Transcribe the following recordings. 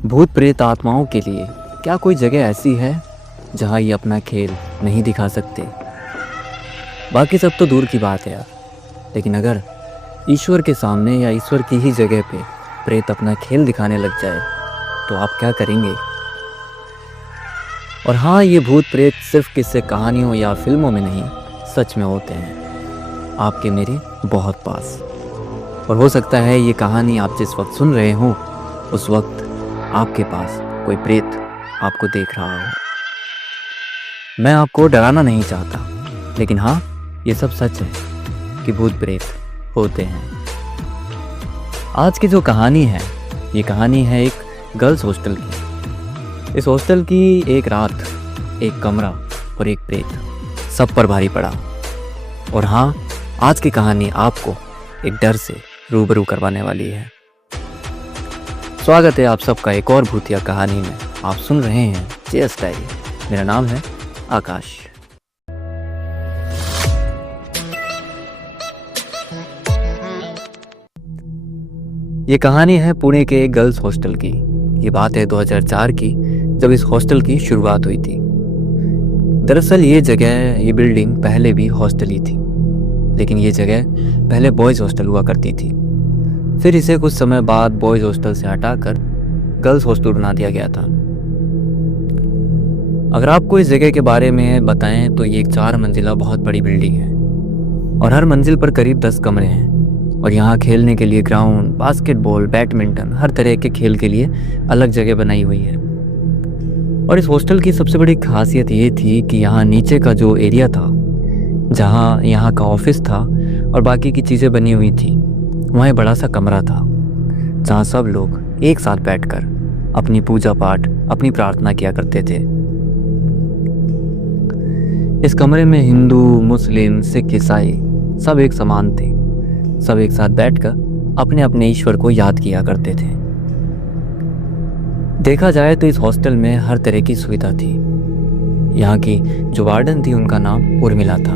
भूत प्रेत आत्माओं के लिए क्या कोई जगह ऐसी है जहां ये अपना खेल नहीं दिखा सकते? बाकी सब तो दूर की बात है यार, लेकिन अगर ईश्वर के सामने या ईश्वर की ही जगह पे प्रेत अपना खेल दिखाने लग जाए तो आप क्या करेंगे? और हाँ, ये भूत प्रेत सिर्फ किस्से कहानियों या फिल्मों में नहीं, सच में होते हैं आपके मेरे बहुत पास। और हो सकता है ये कहानी आप जिस वक्त सुन रहे हो उस वक्त आपके पास कोई प्रेत आपको देख रहा हो। मैं आपको डराना नहीं चाहता, लेकिन हाँ, ये सब सच है कि भूत प्रेत होते हैं। आज की जो कहानी है, ये कहानी है एक गर्ल्स हॉस्टल की। इस हॉस्टल की एक रात, एक कमरा और एक प्रेत सब पर भारी पड़ा। और हाँ, आज की कहानी आपको एक डर से रूबरू करवाने वाली है। स्वागत है आप सबका एक और भूतिया कहानी में। आप सुन रहे हैं जेएस डायरी। मेरा नाम है आकाश। ये कहानी है पुणे के एक गर्ल्स हॉस्टल की। ये बात है 2004 की, जब इस हॉस्टल की शुरुआत हुई थी। दरअसल ये जगह, ये बिल्डिंग पहले भी हॉस्टल ही थी, लेकिन ये जगह पहले बॉयज़ हॉस्टल हुआ करती थी। फिर इसे कुछ समय बाद बॉयज़ हॉस्टल से हटाकर गर्ल्स हॉस्टल बना दिया गया था। अगर आपको इस जगह के बारे में बताएं तो ये एक 4 मंजिला बहुत बड़ी बिल्डिंग है और हर मंजिल पर करीब 10 कमरे हैं। और यहाँ खेलने के लिए ग्राउंड, बास्केटबॉल, बैडमिंटन, हर तरह के खेल के लिए अलग जगह बनाई हुई है। और इस हॉस्टल की सबसे बड़ी खासियत ये थी कि यहाँ नीचे का जो एरिया था, जहाँ यहाँ का ऑफिस था और बाकी की चीज़ें बनी हुई थी, वहाँ एक बड़ा सा कमरा था जहाँ सब लोग एक साथ बैठकर अपनी पूजा पाठ, अपनी प्रार्थना किया करते थे। इस कमरे में हिंदू, मुस्लिम, सिख, ईसाई सब एक समान थे। सब एक साथ बैठकर अपने अपने ईश्वर को याद किया करते थे। देखा जाए तो इस हॉस्टल में हर तरह की सुविधा थी। यहाँ की जो वार्डन थी उनका नाम उर्मिला था।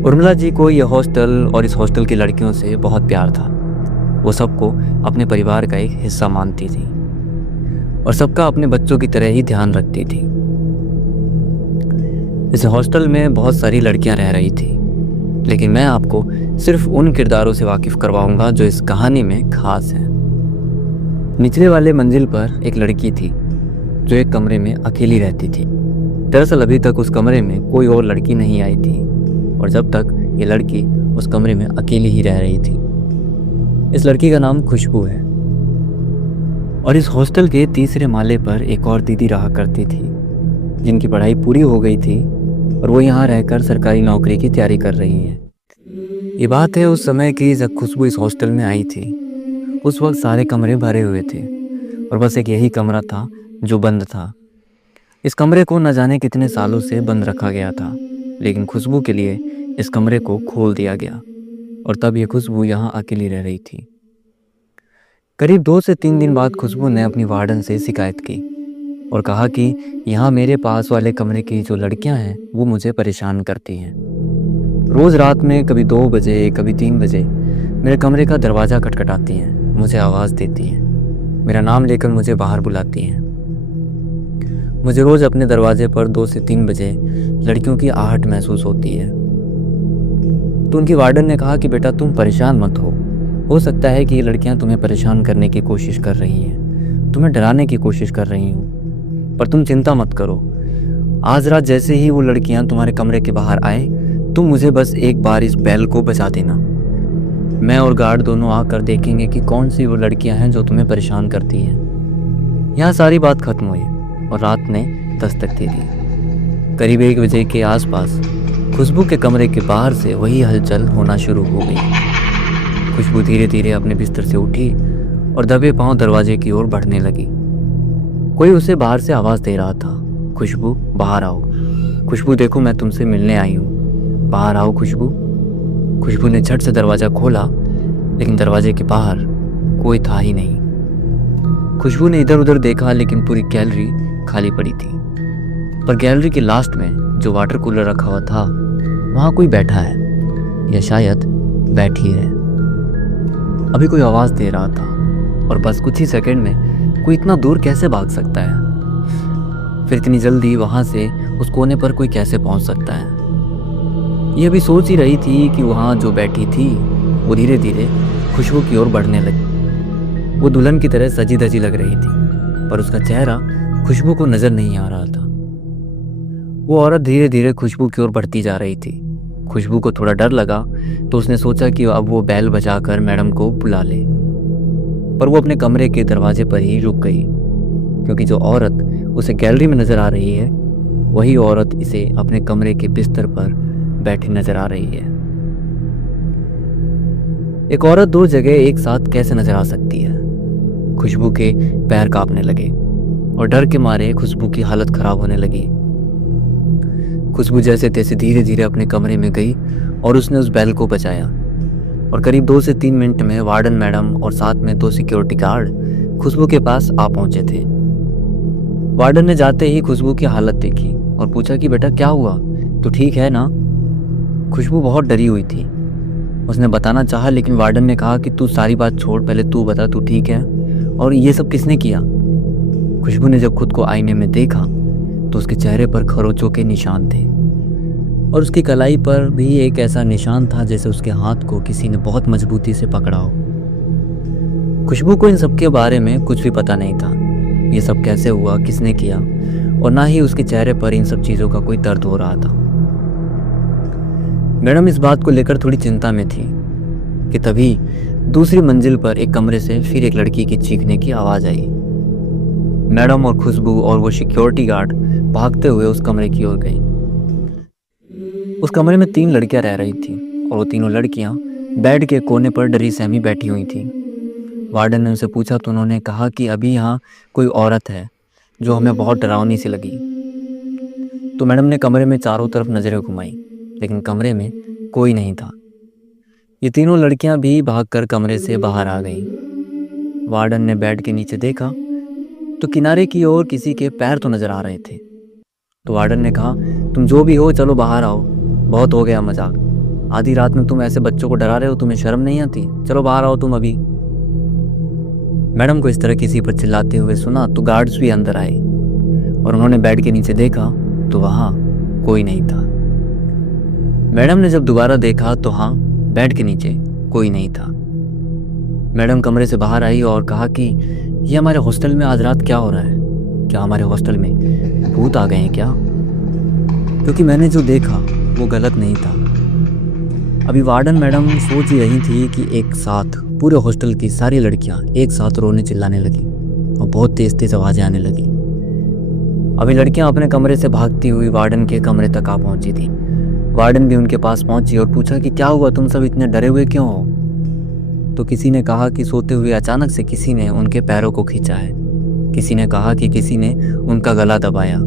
उर्मिला जी को यह हॉस्टल और इस हॉस्टल की लड़कियों से बहुत प्यार था। वो सबको अपने परिवार का एक हिस्सा मानती थी और सबका अपने बच्चों की तरह ही ध्यान रखती थी। इस हॉस्टल में बहुत सारी लड़कियां रह रही थी, लेकिन मैं आपको सिर्फ उन किरदारों से वाकिफ करवाऊंगा जो इस कहानी में खास हैं। निचले वाले मंजिल पर एक लड़की थी जो एक कमरे में अकेली रहती थी। दरअसल अभी तक उस कमरे में कोई और लड़की नहीं आई थी और जब तक ये लड़की उस कमरे में अकेली ही रह रही थी। इस लड़की का नाम खुशबू है और इस हॉस्टल के तीसरे माले पर एक और दीदी रहा करती थी जिनकी पढ़ाई पूरी हो गई थी और वो यहाँ रहकर सरकारी नौकरी की तैयारी कर रही है। ये बात है उस समय की जब खुशबू इस हॉस्टल में आई थी। उस वक्त सारे कमरे भरे हुए थे और बस एक यही कमरा था जो बंद था। इस कमरे को न जाने कितने सालों से बंद रखा गया था, लेकिन खुशबू के लिए इस कमरे को खोल दिया गया और तब ये खुशबू यहाँ अकेली रह रही थी। करीब 2 से 3 दिन बाद खुशबू ने अपनी वार्डन से शिकायत की और कहा कि यहाँ मेरे पास वाले कमरे की जो लड़कियाँ हैं वो मुझे परेशान करती हैं। रोज़ रात में कभी 2 बजे, कभी 3 बजे मेरे कमरे का दरवाज़ा खटखटाती हैं, मुझे आवाज़ देती हैं, मेरा नाम लेकर मुझे बाहर बुलाती हैं। मुझे रोज़ अपने दरवाजे पर 2 से 3 बजे लड़कियों की आहट महसूस होती है। तो उनकी वार्डन ने कहा कि बेटा तुम परेशान मत हो सकता है कि ये लड़कियां तुम्हें परेशान करने की कोशिश कर रही हैं, तुम्हें डराने की कोशिश कर रही हूँ, पर तुम चिंता मत करो। आज रात जैसे ही वो लड़कियां तुम्हारे कमरे के बाहर आए, तुम मुझे बस एक बार इस बेल को बजा देना। मैं और गार्ड दोनों आकर देखेंगे कि कौन सी वो लड़कियां हैं जो तुम्हें परेशान करती हैं। यहाँ सारी बात खत्म हुई और रात ने दस्तक दे दी। करीब 1 बजे के आसपास खुशबू के कमरे के बाहर से वही हलचल होना शुरू हो गई। खुशबू धीरे धीरे अपने बिस्तर से उठी और दबे पांव दरवाजे की ओर बढ़ने लगी। कोई उसे बाहर से आवाज़ दे रहा था, खुशबू बाहर आओ, खुशबू देखो मैं तुमसे मिलने आई हूँ, बाहर आओ खुशबू। खुशबू ने झट से दरवाज़ा खोला, लेकिन दरवाजे के बाहर कोई था ही नहीं। खुशबू ने इधर उधर देखा, लेकिन पूरी गैलरी खाली पड़ी थी। पर गैलरी के लास्ट में जो वाटर कूलर रखा हुआ था, वहाँ कोई बैठा है या शायद बैठी है। अभी कोई आवाज़ दे रहा था और बस कुछ ही सेकंड में कोई इतना दूर कैसे भाग सकता है? फिर इतनी जल्दी वहाँ से उस कोने पर कोई कैसे पहुँच सकता है? ये अभी सोच ही रही थी कि वहाँ जो बैठी थी वो धीरे धीरे खुशबू की ओर बढ़ने लगी। वो दुल्हन की तरह सजी धजी लग रही थी, पर उसका चेहरा खुशबू को नजर नहीं आ रहा था। वो औरत धीरे धीरे खुशबू की ओर बढ़ती जा रही थी। खुशबू को थोड़ा डर लगा तो उसने सोचा कि अब वो बैल बजाकर मैडम को बुला ले, पर वो अपने कमरे के दरवाजे पर ही रुक गई, क्योंकि जो औरत उसे गैलरी में नजर आ रही है वही औरत इसे अपने कमरे के बिस्तर पर बैठी नजर आ रही है। एक औरत दो जगह एक साथ कैसे नजर आ सकती है? खुशबू के पैर कांपने लगे और डर के मारे खुशबू की हालत खराब होने लगी। खुशबू जैसे तैसे धीरे धीरे अपने कमरे में गई और उसने उस बैल को बचाया, और करीब 2 से 3 मिनट में वार्डन मैडम और साथ में 2 सिक्योरिटी गार्ड खुशबू के पास आ पहुंचे थे। वार्डन ने जाते ही खुशबू की हालत देखी और पूछा कि बेटा क्या हुआ, तू ठीक है ना? खुशबू बहुत डरी हुई थी। उसने बताना चाहा, लेकिन वार्डन ने कहा कि तू सारी बात छोड़, पहले तू बता तू ठीक है और ये सब किसने किया? खुशबू ने जब खुद को आईने में देखा तो उसके चेहरे पर खरोचों के निशान थे और उसकी कलाई पर भी एक ऐसा निशान था जैसे उसके हाथ को किसी ने बहुत मजबूती से पकड़ा हो। खुशबू को इन सब के बारे में कुछ भी पता नहीं था, ये सब कैसे हुआ, किसने किया, और ना ही उसके चेहरे पर इन सब चीज़ों का कोई दर्द हो रहा था। मैडम इस बात को लेकर थोड़ी चिंता में थी कि तभी दूसरी मंजिल पर एक कमरे से फिर एक लड़की की चीखने की आवाज़ आई। मैडम और खुशबू और वो सिक्योरिटी गार्ड भागते हुए उस कमरे की ओर गई। उस कमरे में 3 लड़कियां रह रही थी और वो तीनों लड़कियां बेड के कोने पर डरी सहमी बैठी हुई थी। वार्डन ने उनसे पूछा तो उन्होंने कहा कि अभी यहाँ कोई औरत है जो हमें बहुत डरावनी सी लगी। तो मैडम ने कमरे में चारों तरफ नज़रें घुमाई, लेकिन कमरे में कोई नहीं था। ये तीनों लड़कियां भी भागकर कमरे से बाहर आ गईं। वार्डन ने बेड के नीचे देखा तो किनारे की ओर किसी के पैर तो नजर आ रहे थे। तो वार्डन ने कहा, तुम जो भी हो चलो बाहर आओ, बहुत हो गया मजाक। आधी रात में तुम ऐसे बच्चों को डरा रहे हो, तुम्हें शर्म नहीं आती? चलो बाहर आओ तुम अभी। मैडम को इस तरह किसी पर चिल्लाते हुए सुना तो गार्ड्स भी अंदर आए और उन्होंने बेड के नीचे देखा तो वहाँ कोई नहीं था। मैडम ने जब दोबारा देखा तो हाँ, बेड के नीचे कोई नहीं था। मैडम कमरे से बाहर आई और कहा कि ये हमारे हॉस्टल में आज रात क्या हो रहा है? क्या हमारे हॉस्टल में भूत आ गए हैं क्या? क्योंकि मैंने जो देखा वो गलत नहीं था। अभी वार्डन मैडम सोच ही रही थी कि एक साथ पूरे हॉस्टल की सारी लड़कियां एक साथ रोने चिल्लाने लगी और बहुत तेज तेज आवाज़ें आने लगी। अभी लड़कियां अपने कमरे से भागती हुई वार्डन के कमरे तक आ पहुंची थी। वार्डन भी उनके पास पहुंची और पूछा कि क्या हुआ, तुम सब इतने डरे हुए क्यों हो? तो किसी ने कहा कि सोते हुए अचानक से किसी ने उनके पैरों को खींचा है। किसी ने कहा कि किसी ने उनका गला दबाया।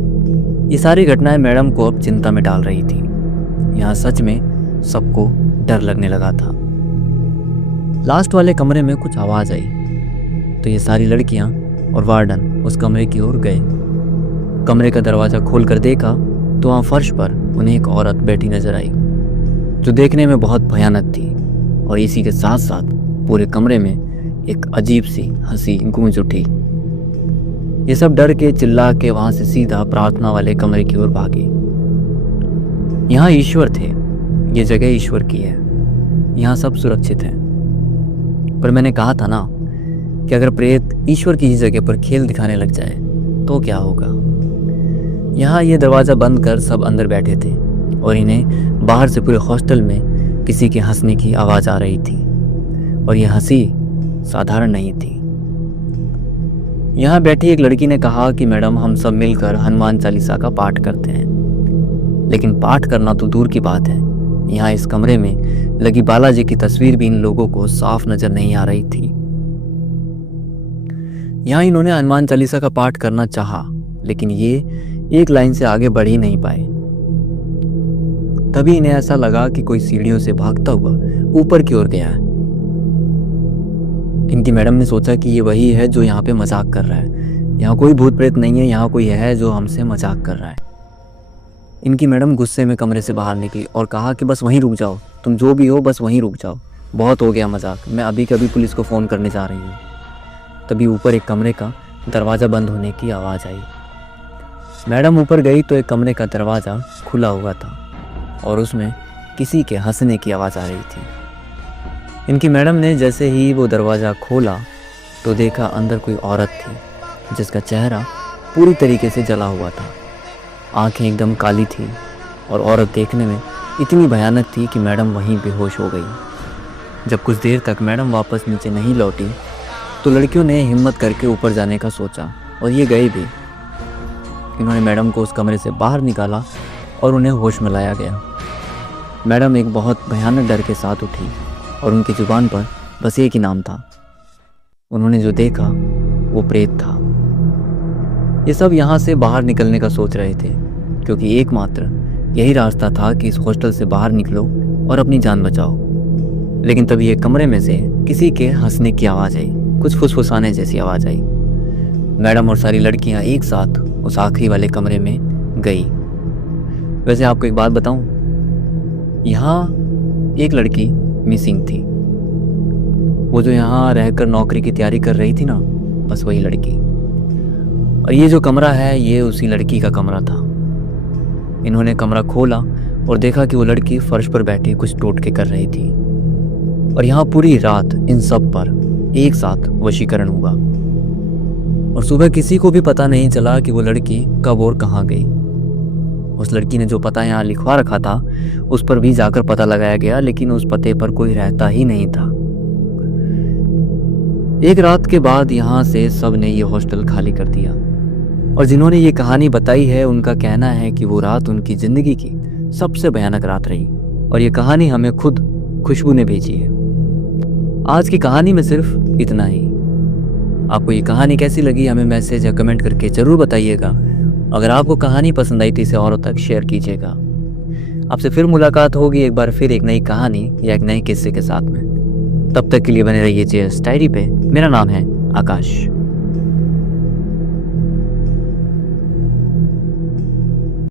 ये सारी घटनाएं मैडम को अब चिंता में डाल रही थी। यहाँ सच में सबको डर लगने लगा था। लास्ट वाले कमरे में कुछ आवाज़ आई तो ये सारी लड़कियां और वार्डन उस कमरे की ओर गए। कमरे का दरवाज़ा खोल कर देखा तो वहाँ फर्श पर उन्हें एक औरत बैठी नजर आई जो देखने में बहुत भयानक थी, और इसी के साथ साथ पूरे कमरे में एक अजीब सी हंसी गूंज उठी। ये सब डर के चिल्ला के वहां से सीधा प्रार्थना वाले कमरे की ओर भागे। यहाँ ईश्वर थे, ये जगह ईश्वर की है, यहाँ सब सुरक्षित है। पर मैंने कहा था ना कि अगर प्रेत ईश्वर की ही जगह पर खेल दिखाने लग जाए तो क्या होगा। यहाँ ये दरवाज़ा बंद कर सब अंदर बैठे थे और इन्हें बाहर से पूरे हॉस्टल में किसी के हंसने की आवाज़ आ रही थी, और यह हंसी साधारण नहीं थी। यहाँ बैठी एक लड़की ने कहा कि मैडम हम सब मिलकर हनुमान चालीसा का पाठ करते हैं। लेकिन पाठ करना तो दूर की बात है, यहाँ इस कमरे में लगी बालाजी की तस्वीर भी इन लोगों को साफ नजर नहीं आ रही थी। यहाँ इन्होंने हनुमान चालीसा का पाठ करना चाहा, लेकिन ये एक लाइन से आगे बढ़ ही नहीं पाए। तभी इन्हें ऐसा लगा कि कोई सीढ़ियों से भागता हुआ ऊपर की ओर गया है। इनकी मैडम ने सोचा कि ये वही है जो यहाँ पे मजाक कर रहा है। यहाँ कोई भूत प्रेत नहीं है, यहाँ कोई है जो हमसे मजाक कर रहा है। इनकी मैडम गुस्से में कमरे से बाहर निकली और कहा कि बस वहीं रुक जाओ, तुम जो भी हो बस वहीं रुक जाओ, बहुत हो गया मजाक, मैं अभी कभी पुलिस को फ़ोन करने जा रही हूँ। तभी ऊपर एक कमरे का दरवाज़ा बंद होने की आवाज़ आई। मैडम ऊपर गई तो एक कमरे का दरवाज़ा खुला हुआ था और उसमें किसी के हंसने की आवाज़ आ रही थी। इनकी मैडम ने जैसे ही वो दरवाज़ा खोला तो देखा अंदर कोई औरत थी जिसका चेहरा पूरी तरीके से जला हुआ था। आंखें एकदम काली थी और औरत देखने में इतनी भयानक थी कि मैडम वहीं बेहोश हो गई। जब कुछ देर तक मैडम वापस नीचे नहीं लौटी तो लड़कियों ने हिम्मत करके ऊपर जाने का सोचा और ये गए भी। इन्होंने मैडम को उस कमरे से बाहर निकाला और उन्हें होश में लाया गया। मैडम एक बहुत भयानक डर के साथ उठी और उनकी जुबान पर बस एक ही नाम था। उन्होंने जो देखा वो प्रेत था। ये सब यहाँ से बाहर निकलने का सोच रहे थे क्योंकि एकमात्र यही रास्ता था कि इस हॉस्टल से बाहर निकलो और अपनी जान बचाओ। लेकिन तभी एक कमरे में से किसी के हंसने की आवाज़ आई, कुछ फुसफुसाने जैसी आवाज़ आई। मैडम और सारी लड़कियाँ एक साथ उस आखिरी वाले कमरे में गई। वैसे आपको एक बात बताऊं, यहाँ एक लड़की मिसिंग थी। वो जो यहाँ रहकर नौकरी की तैयारी कर रही थी ना, बस वही लड़की। और ये जो कमरा है ये उसी लड़की का कमरा था। इन्होंने कमरा खोला और देखा कि वो लड़की फर्श पर बैठी कुछ टोटके कर रही थी। और यहाँ पूरी रात इन सब पर एक साथ वशीकरण हुआ और सुबह किसी को भी पता नहीं चला कि वो लड़की कब और कहाँ गई। उस लड़की ने जो पता यहाँ लिखवा रखा था उस पर भी जाकर पता लगाया गया, लेकिन उस पते पर कोई रहता ही नहीं था। एक रात के बाद यहाँ से सब ने ये हॉस्टल खाली कर दिया और जिन्होंने ये कहानी बताई है उनका कहना है कि वो रात उनकी ज़िंदगी की सबसे भयानक रात रही। और ये कहानी हमें खुद खुशबू ने भेजी है। आज की कहानी में सिर्फ इतना ही। आपको ये कहानी कैसी लगी हमें मैसेज या कमेंट करके ज़रूर बताइएगा। अगर आपको कहानी पसंद आई तो इसे औरों तक शेयर कीजिएगा। आपसे फिर मुलाकात होगी एक बार फिर एक नई कहानी या एक नए किस्से के साथ में। तब तक के लिए बने रहिए जेएस डायरी पे। मेरा नाम है आकाश।